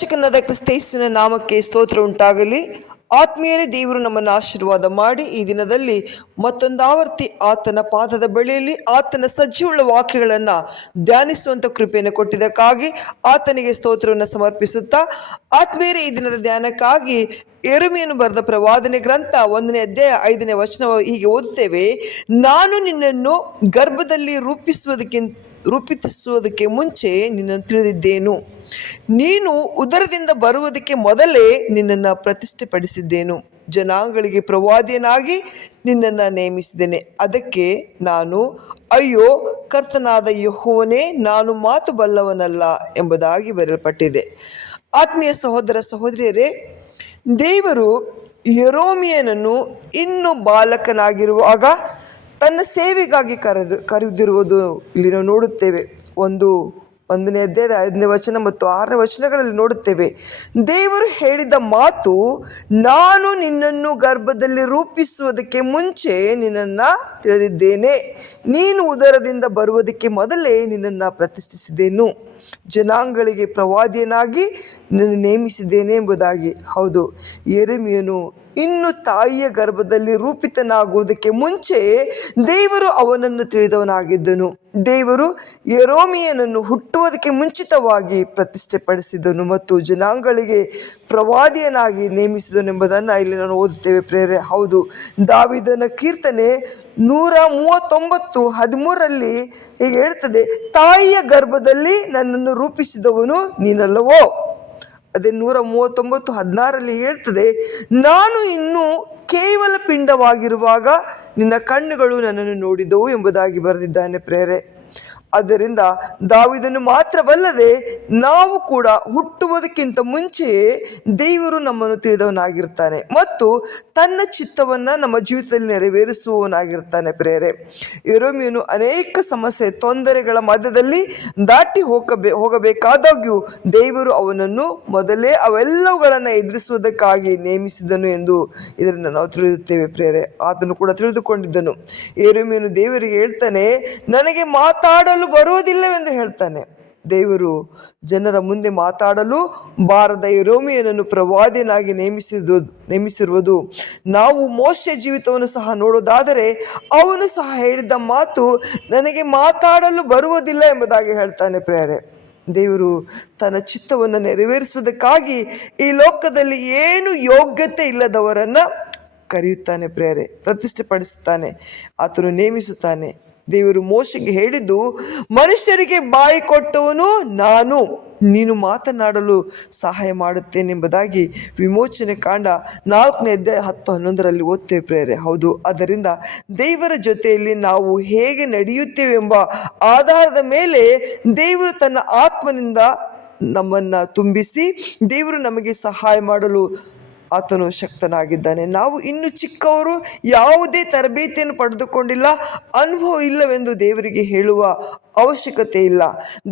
ಚಿಕನ್ನದ ಕ್ರಿಸ್ತೇಸುವಿನ ನಾಮಕ್ಕೆ ಸ್ತೋತ್ರ ಉಂಟಾಗಲಿ. ಆತ್ಮೀಯರೇ, ದೇವರು ನಮ್ಮನ್ನು ಆಶೀರ್ವಾದ ಮಾಡಿ ಈ ದಿನದಲ್ಲಿ ಮತ್ತೊಂದಾವರ್ತಿ ಆತನ ಪಾದದ ಬಳಿಯಲ್ಲಿ ಆತನ ಸಜ್ಜುಳ್ಳ ವಾಕ್ಯಗಳನ್ನು ಧ್ಯಾನಿಸುವಂಥ ಕೃಪೆಯನ್ನು ಕೊಟ್ಟಿದ್ದಕ್ಕಾಗಿ ಆತನಿಗೆ ಸ್ತೋತ್ರವನ್ನು ಸಮರ್ಪಿಸುತ್ತಾ, ಆತ್ಮೀಯರೇ, ಈ ದಿನದ ಧ್ಯಾನಕ್ಕಾಗಿ ಎರುಮೆಯನ್ನು ಬರೆದ ಪ್ರವಾದನೆ ಗ್ರಂಥ ಒಂದನೇ ಅಧ್ಯಾಯ ಐದನೇ ವಚನ ಹೀಗೆ ಓದುತ್ತೇವೆ, ನಾನು ನಿನ್ನನ್ನು ಗರ್ಭದಲ್ಲಿ ರೂಪಿಸುವುದಕ್ಕಿಂತ ರೂಪಿಸುವುದಕ್ಕೆ ಮುಂಚೆ ನಿನ್ನನ್ನು ತಿಳಿದಿದ್ದೇನು? ನೀನು ಉದರದಿಂದ ಬರುವುದಕ್ಕೆ ಮೊದಲೇ ನಿನ್ನನ್ನು ಪ್ರತಿಷ್ಠೆಪಡಿಸಿದ್ದೇನು. ಜನಾಂಗಗಳಿಗೆ ಪ್ರವಾದಿಯನಾಗಿ ನಿನ್ನನ್ನು ನೇಮಿಸಿದ್ದೇನೆ. ಅದಕ್ಕೆ ನಾನು, ಅಯ್ಯೋ, ಕರ್ತನಾದ ಯಹೋವನೇ, ನಾನು ಮಾತು ಬಲ್ಲವನಲ್ಲ ಎಂಬುದಾಗಿ ಬರೆಯಲ್ಪಟ್ಟಿದೆ. ಆತ್ಮೀಯ ಸಹೋದರ ಸಹೋದರಿಯರೇ, ದೇವರು ಯರೋಮಿಯನನ್ನು ಇನ್ನು ಬಾಲಕನಾಗಿರುವಾಗ ತನ್ನ ಸೇವೆಗಾಗಿ ಕರೆದು, ಕರೆದಿರುವುದು ಇಲ್ಲಿ ನಾವು ನೋಡುತ್ತೇವೆ. ಒಂದು ಒಂದನೇ ಅಧ್ಯಾಯದ ಐದನೇ ವಚನ ಮತ್ತು ಆರನೇ ವಚನಗಳಲ್ಲಿ ನೋಡುತ್ತೇವೆ. ದೇವರು ಹೇಳಿದ ಮಾತು, ನಾನು ನಿನ್ನನ್ನು ಗರ್ಭದಲ್ಲಿ ರೂಪಿಸುವುದಕ್ಕೆ ಮುಂಚೆ ನಿನ್ನನ್ನು ತಿಳಿದಿದ್ದೇನೆ. ನೀನು ಉದರದಿಂದ ಬರುವುದಕ್ಕೆ ಮೊದಲೇ ನಿನ್ನನ್ನು ಪ್ರತಿಷ್ಠಿಸಿದ್ದೇನು ಜನಾಂಗಗಳಿಗೆ ಪ್ರವಾದಿಯನಾಗಿ ನಾನು ನೇಮಿಸಿದ್ದೇನೆ ಎಂಬುದಾಗಿ. ಹೌದು ಎರೆಮಿಯನು ಇನ್ನು ತಾಯಿಯ ಗರ್ಭದಲ್ಲಿ ರೂಪಿತನಾಗುವುದಕ್ಕೆ ಮುಂಚೆ ದೇವರು ಅವನನ್ನು ತಿಳಿದವನಾಗಿದ್ದನು. ದೇವರು ಯರೋಮಿಯನನ್ನು ಹುಟ್ಟುವುದಕ್ಕೆ ಮುಂಚಿತವಾಗಿ ಪ್ರತಿಷ್ಠೆಪಡಿಸಿದನು ಮತ್ತು ಜನಾಂಗಗಳಿಗೆ ಪ್ರವಾದಿಯನಾಗಿ ನೇಮಿಸಿದನೆಂಬುದನ್ನು ಇಲ್ಲಿ ನಾನು ಓದುತ್ತೇವೆ ಪ್ರೇರೆ. ಹೌದು, ದಾವಿದನ ಕೀರ್ತನೆ ನೂರ ಮೂವತ್ತೊಂಬತ್ತು ಹದಿಮೂರರಲ್ಲಿ ಹೀಗೆ ಹೇಳ್ತದೆ, ತಾಯಿಯ ಗರ್ಭದಲ್ಲಿ ನನ್ನನ್ನು ರೂಪಿಸಿದವನು ನೀನಲ್ಲವೋ? ಅದೇ ನೂರ ಮೂವತ್ತೊಂಬತ್ತು ಹದಿನಾರಲ್ಲಿ ಹೇಳ್ತದೆ, ನಾನು ಇನ್ನೂ ಕೇವಲ ಪಿಂಡವಾಗಿರುವಾಗ ನಿನ್ನ ಕಣ್ಣುಗಳು ನನ್ನನ್ನು ನೋಡಿದವು ಎಂಬುದಾಗಿ ಬರೆದಿದ್ದಾನೆ ಪ್ರೇರೆ. ಆದ್ದರಿಂದ ದಾವಿದನು ಮಾತ್ರವಲ್ಲದೆ ನಾವು ಕೂಡ ಹುಟ್ಟುವುದಕ್ಕಿಂತ ಮುಂಚೆಯೇ ದೇವರು ನಮ್ಮನ್ನು ತಿಳಿದವನಾಗಿರ್ತಾನೆ ಮತ್ತು ತನ್ನ ಚಿತ್ತವನ್ನು ನಮ್ಮ ಜೀವಿತದಲ್ಲಿ ನೆರವೇರಿಸುವವನಾಗಿರ್ತಾನೆ ಪ್ರೇರೆ ಯರೋಮಿಯನು ಅನೇಕ ಸಮಸ್ಯೆ, ತೊಂದರೆಗಳ ಮಧ್ಯದಲ್ಲಿ ದಾಟಿ ಹೋಗಬೇ, ಹೋಗಬೇಕಾದಾಗ್ಯೂ ದೇವರು ಅವನನ್ನು ಮೊದಲೇ ಅವೆಲ್ಲವುಗಳನ್ನು ಎದುರಿಸುವುದಕ್ಕಾಗಿ ನೇಮಿಸಿದನು ಎಂದು ಇದರಿಂದ ನಾವು ತಿಳಿದುತ್ತೇವೆ ಪ್ರೇರೆ ಆತನು ಕೂಡ ತಿಳಿದುಕೊಂಡಿದ್ದನು. ಏರೋಮಿಯನು ದೇವರಿಗೆ ಹೇಳ್ತಾನೆ, ನನಗೆ ಮಾತಾಡಲು ಬರುವುದಿಲ್ಲವೆಂದು ಹೇಳ್ತಾನೆ. ದೇವರು ಜನರ ಮುಂದೆ ಮಾತಾಡಲು ಬಾರದ ರೋಮಿಯನನ್ನು ಪ್ರವಾದಿನಾಗಿ ನೇಮಿಸಿದ, ನೇಮಿಸಿರುವುದು. ನಾವು ಮೋಶ ಜೀವಿತವನ್ನು ಸಹ ನೋಡೋದಾದರೆ ಅವನು ಸಹ ಹೇಳಿದ್ದ ಮಾತು ನನಗೆ ಮಾತಾಡಲು ಬರುವುದಿಲ್ಲ ಎಂಬುದಾಗಿ ಹೇಳ್ತಾನೆ ಪ್ರೇರೆ ದೇವರು ತನ್ನ ಚಿತ್ತವನ್ನು ನೆರವೇರಿಸುವುದಕ್ಕಾಗಿ ಈ ಲೋಕದಲ್ಲಿ ಏನು ಯೋಗ್ಯತೆ ಇಲ್ಲದವರನ್ನು ಕರೆಯುತ್ತಾನೆ ಪ್ರೇರೆ ಪ್ರತಿಷ್ಠೆಪಡಿಸುತ್ತಾನೆ, ಆತನು ನೇಮಿಸುತ್ತಾನೆ. ದೇವರು ಮೋಶೆಗೆ ಹೇಳಿದ್ದು, ಮನುಷ್ಯರಿಗೆ ಬಾಯಿ ಕೊಟ್ಟವನು ನಾನು. ನೀನು ಮಾತನಾಡಲು ಸಹಾಯ ಮಾಡುತ್ತೇನೆಂಬುದಾಗಿ ವಿಮೋಚನೆ ಕಾಂಡ ನಾಲ್ಕನೇ ಅಧ್ಯಾಯ ಹತ್ತು ಹನ್ನೊಂದರಲ್ಲಿ ಓದ್ತೇವೆ ಪ್ರೇರೆ. ಹೌದು, ಅದರಿಂದ ದೇವರ ಜೊತೆಯಲ್ಲಿ ನಾವು ಹೇಗೆ ನಡೆಯುತ್ತೇವೆ ಎಂಬ ಆಧಾರದ ಮೇಲೆ ದೇವರು ತನ್ನ ಆತ್ಮನಿಂದ ನಮ್ಮನ್ನು ತುಂಬಿಸಿ, ದೇವರು ನಮಗೆ ಸಹಾಯ ಮಾಡಲು ಆತನು ಶಕ್ತನಾಗಿದ್ದಾನೆ. ನಾವು ಇನ್ನು ಚಿಕ್ಕವರು ಯಾವುದೇ ತರಬೇತಿಯನ್ನು ಪಡೆದುಕೊಂಡಿಲ್ಲ ಅನುಭವ ಇಲ್ಲವೆಂದು ದೇವರಿಗೆ ಹೇಳುವ ಅವಶ್ಯಕತೆ ಇಲ್ಲ.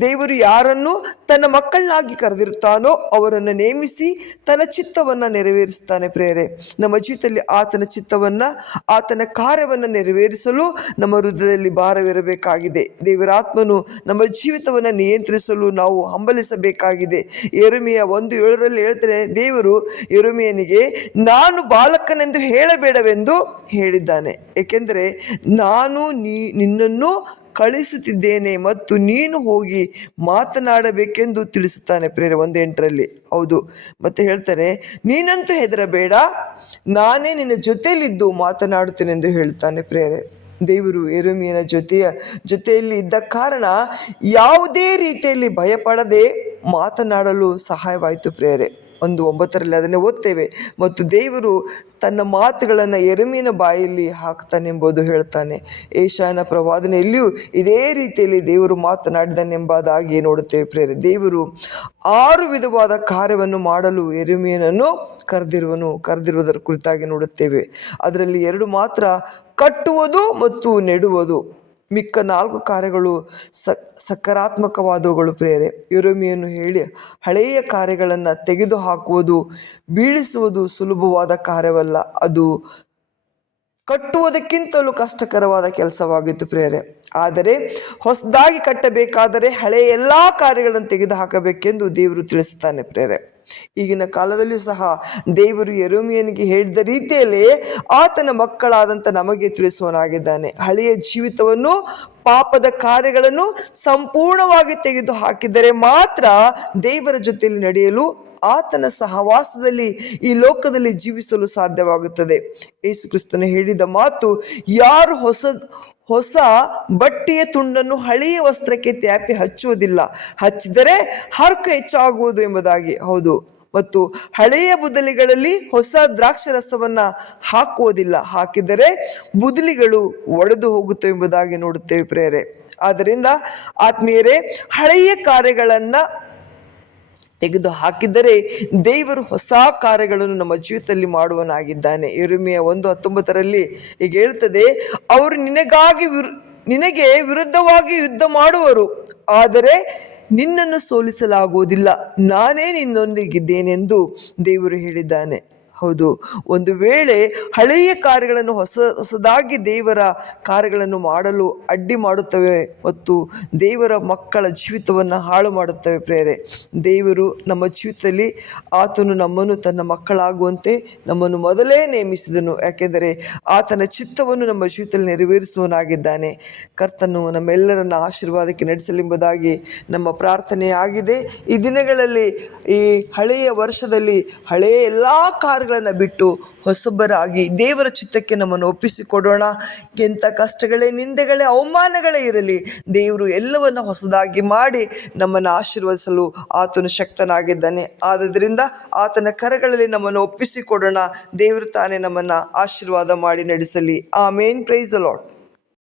ದೇವರು ಯಾರನ್ನು ತನ್ನ ಮಕ್ಕಳನ್ನಾಗಿ ಕರೆದಿರುತ್ತಾನೋ ಅವರನ್ನು ನೇಮಿಸಿ ತನ್ನ ಚಿತ್ತವನ್ನು ನೆರವೇರಿಸ್ತಾನೆ ಪ್ರೇರೆ ನಮ್ಮ ಜೀವಿತದಲ್ಲಿ ಆತನ ಚಿತ್ತವನ್ನು, ಆತನ ಕಾರ್ಯವನ್ನು ನೆರವೇರಿಸಲು ನಮ್ಮ ಹೃದಯದಲ್ಲಿ ಭಾರವಿರಬೇಕಾಗಿದೆ. ದೇವರ ಆತ್ಮನು ನಮ್ಮ ಜೀವಿತವನ್ನು ನಿಯಂತ್ರಿಸಲು ನಾವು ಹಂಬಲಿಸಬೇಕಾಗಿದೆ. ಎರುಮೆಯ ಒಂದು ಏಳರಲ್ಲಿ ಹೇಳ್ತಾರೆ ದೇವರು ಎರುಮೆಯನಿಗೆ ನಾನು ಬಾಲಕನೆಂದು ಹೇಳಬೇಡವೆಂದು ಹೇಳಿದ್ದಾನೆ. ಏಕೆಂದರೆ ನಾನು ನೀ, ನಿನ್ನನ್ನು ಕಳಿಸುತ್ತಿದ್ದೇನೆ ಮತ್ತು ನೀನು ಹೋಗಿ ಮಾತನಾಡಬೇಕೆಂದು ತಿಳಿಸುತ್ತಾನೆ ಪ್ರೇರೆ ಒಂದು ಎಂಟರಲ್ಲಿ ಹೌದು. ಮತ್ತೆ ಹೇಳ್ತಾರೆ, ನೀನಂತೂ ಹೆದರಬೇಡ, ನಾನೇ ನಿನ್ನ ಜೊತೆಯಲ್ಲಿದ್ದು ಮಾತನಾಡುತ್ತೇನೆಂದು ಹೇಳ್ತಾನೆ ಪ್ರೇರೆ ದೇವರು ಎರುಮಿಯನ ಜೊತೆಯ, ಜೊತೆಯಲ್ಲಿ ಇದ್ದ ಕಾರಣ ಯಾವುದೇ ರೀತಿಯಲ್ಲಿ ಭಯಪಡದೆ ಮಾತನಾಡಲು ಸಹಾಯವಾಯಿತು ಪ್ರೇರೆ ಒಂದು ಒಂಬತ್ತರಲ್ಲಿ ಅದನ್ನೇ ಓದ್ತೇವೆ. ಮತ್ತು ದೇವರು ತನ್ನ ಮಾತುಗಳನ್ನು ಎರುಮಿನ ಬಾಯಲ್ಲಿ ಹಾಕ್ತಾನೆಂಬುದು ಹೇಳ್ತಾನೆ. ಏಷಾನ ಪ್ರವಾದನೆಯಲ್ಲಿಯೂ ಇದೇ ರೀತಿಯಲ್ಲಿ ದೇವರು ಮಾತನಾಡಿದನೆಂಬುದಾಗಿ ನೋಡುತ್ತೇವೆ ಪ್ರೇರೆ ದೇವರು ಆರು ವಿಧವಾದ ಕಾರ್ಯವನ್ನು ಮಾಡಲು ಎರುಮಿಯನನ್ನು ಕರೆದಿರುವನು, ಕರೆದಿರುವುದರ ಕುರಿತಾಗಿ ನೋಡುತ್ತೇವೆ. ಅದರಲ್ಲಿ ಎರಡು ಮಾತ್ರ ಕಟ್ಟುವುದು ಮತ್ತು ನೆಡುವುದು. ಮಿಕ್ಕ ನಾಲ್ಕು ಕಾರ್ಯಗಳು ಸ, ಸಕಾರಾತ್ಮಕವಾದವುಗಳು ಪ್ರೇರೆ ಯುರೋಮಿಯನ್ನು ಹೇಳಿ, ಹಳೆಯ ಕಾರ್ಯಗಳನ್ನು ತೆಗೆದುಹಾಕುವುದು, ಬೀಳಿಸುವುದು ಸುಲಭವಾದ ಕಾರ್ಯವಲ್ಲ, ಅದು ಕಟ್ಟುವುದಕ್ಕಿಂತಲೂ ಕಷ್ಟಕರವಾದ ಕೆಲಸವಾಗಿತ್ತು ಪ್ರೇರೆ ಆದರೆ ಹೊಸದಾಗಿ ಕಟ್ಟಬೇಕಾದರೆ ಹಳೆಯ ಎಲ್ಲ ಕಾರ್ಯಗಳನ್ನು ತೆಗೆದುಹಾಕಬೇಕೆಂದು ದೇವರು ತಿಳಿಸುತ್ತಾನೆ ಪ್ರೇರೆ ಈಗಿನ ಕಾಲದಲ್ಲಿ ಸಹ ದೇವರು ಯರೋಮಿಯನಿಗೆ ಹೇಳಿದ ರೀತಿಯಲ್ಲಿ ಆತನ ಮಕ್ಕಳಾದಂಥ ನಮಗೆ ತಿಳಿಸುವನಾಗಿದ್ದಾನೆ ಹಳೆಯ ಜೀವಿತವನ್ನು, ಪಾಪದ ಕಾರ್ಯಗಳನ್ನು ಸಂಪೂರ್ಣವಾಗಿ ತೆಗೆದು ಹಾಕಿದರೆ ಮಾತ್ರ ದೇವರ ಜೊತೆಯಲ್ಲಿ ನಡೆಯಲು ಆತನ ಸಹವಾಸದಲ್ಲಿ ಈ ಲೋಕದಲ್ಲಿ ಜೀವಿಸಲು ಸಾಧ್ಯವಾಗುತ್ತದೆ. ಯೇಸು ಕ್ರಿಸ್ತನು ಹೇಳಿದ ಮಾತು, ಯಾರು ಹೊಸ ಹೊಸ ಬಟ್ಟೆಯ ತುಂಡನ್ನು ಹಳೆಯ ವಸ್ತ್ರಕ್ಕೆ ತ್ಯಾಪಿ ಹಚ್ಚುವುದಿಲ್ಲ. ಹಚ್ಚಿದರೆ ಹರ್ಕ ಹೆಚ್ಚಾಗುವುದು ಎಂಬುದಾಗಿ, ಹೌದು. ಮತ್ತು ಹಳೆಯ ಬುದಲಿಗಳಲ್ಲಿ ಹೊಸ ದ್ರಾಕ್ಷರಸವನ್ನ ಹಾಕುವುದಿಲ್ಲ. ಹಾಕಿದರೆ ಬುದಲಿಗಳು ಒಡೆದು ಹೋಗುತ್ತವೆ ಎಂಬುದಾಗಿ ನೋಡುತ್ತೇವೆ ಪ್ರೇರೆ. ಆದ್ದರಿಂದ ಆತ್ಮೀಯರೇ, ಹಳೆಯ ಕಾರ್ಯಗಳನ್ನ ತೆಗೆದು ಹಾಕಿದರೆ ದೇವರು ಹೊಸ ಕಾರ್ಯಗಳನ್ನು ನಮ್ಮ ಜೀವಿತದಲ್ಲಿ ಮಾಡುವನಾಗಿದ್ದಾನೆ ಎರುಮೆಯ ಒಂದು ಹತ್ತೊಂಬತ್ತರಲ್ಲಿ ಈಗ ಹೇಳ್ತದೆ, ಅವರು ನಿನಗಾಗಿ ವಿರು, ನಿನಗೆ ವಿರುದ್ಧವಾಗಿ ಯುದ್ಧ ಮಾಡುವರು, ಆದರೆ ನಿನ್ನನ್ನು ಸೋಲಿಸಲಾಗುವುದಿಲ್ಲ. ನಾನೇ ನಿನ್ನೊಂದಿಗಿದ್ದೇನೆಂದು ದೇವರು ಹೇಳಿದ್ದಾನೆ. ಹೌದು. ಒಂದು ವೇಳೆ ಹಳೆಯ ಕಾರ್ಯಗಳನ್ನು ಹೊಸ, ಹೊಸದಾಗಿ ದೇವರ ಕಾರ್ಯಗಳನ್ನು ಮಾಡಲು ಅಡ್ಡಿ ಮಾಡುತ್ತವೆ ಮತ್ತು ದೇವರ ಮಕ್ಕಳ ಜೀವಿತವನ್ನು ಹಾಳು ಮಾಡುತ್ತವೆ ಪ್ರೇರೆ ದೇವರು ನಮ್ಮ ಜೀವಿತದಲ್ಲಿ ಆತನು ನಮ್ಮನ್ನು ತನ್ನ ಮಕ್ಕಳಾಗುವಂತೆ ನಮ್ಮನ್ನು ಮೊದಲೇ ನೇಮಿಸಿದನು. ಯಾಕೆಂದರೆ ಆತನ ಚಿತ್ತವನ್ನು ನಮ್ಮ ಜೀವಿತದಲ್ಲಿ ನೆರವೇರಿಸುವನಾಗಿದ್ದಾನೆ ಕರ್ತನು ನಮ್ಮೆಲ್ಲರನ್ನ ಆಶೀರ್ವಾದಕ್ಕೆ ನಡೆಸಲೆಂಬುದಾಗಿ ನಮ್ಮ ಪ್ರಾರ್ಥನೆಯಾಗಿದೆ. ಈ ದಿನಗಳಲ್ಲಿ ಈ ಹಳೆಯ ವರ್ಷದಲ್ಲಿ ಹಳೆಯ ಎಲ್ಲ ಕಾರ್ಗಳನ್ನು ಬಿಟ್ಟು ಹೊಸಬರಾಗಿ ದೇವರ ಚಿತ್ತಕ್ಕೆ ನಮ್ಮನ್ನು ಒಪ್ಪಿಸಿಕೊಡೋಣ. ಎಂಥ ಕಷ್ಟಗಳೇ, ನಿಂದೆಗಳೇ, ಅವಮಾನಗಳೇ ಇರಲಿ. ದೇವರು ಎಲ್ಲವನ್ನು ಹೊಸದಾಗಿ ಮಾಡಿ ನಮ್ಮನ್ನು ಆಶೀರ್ವದಿಸಲು ಆತನು ಶಕ್ತನಾಗಿದ್ದಾನೆ. ಆದ್ದರಿಂದ ಆತನ ಕರಗಳಲ್ಲಿ ನಮ್ಮನ್ನು ಒಪ್ಪಿಸಿಕೊಡೋಣ. ದೇವರು ತಾನೇ ನಮ್ಮನ್ನು ಆಶೀರ್ವಾದ ಮಾಡಿ ನಡೆಸಲಿ. ಆ ಮೇನ್ ಪ್ರೈಸ್ ಲಾಟ್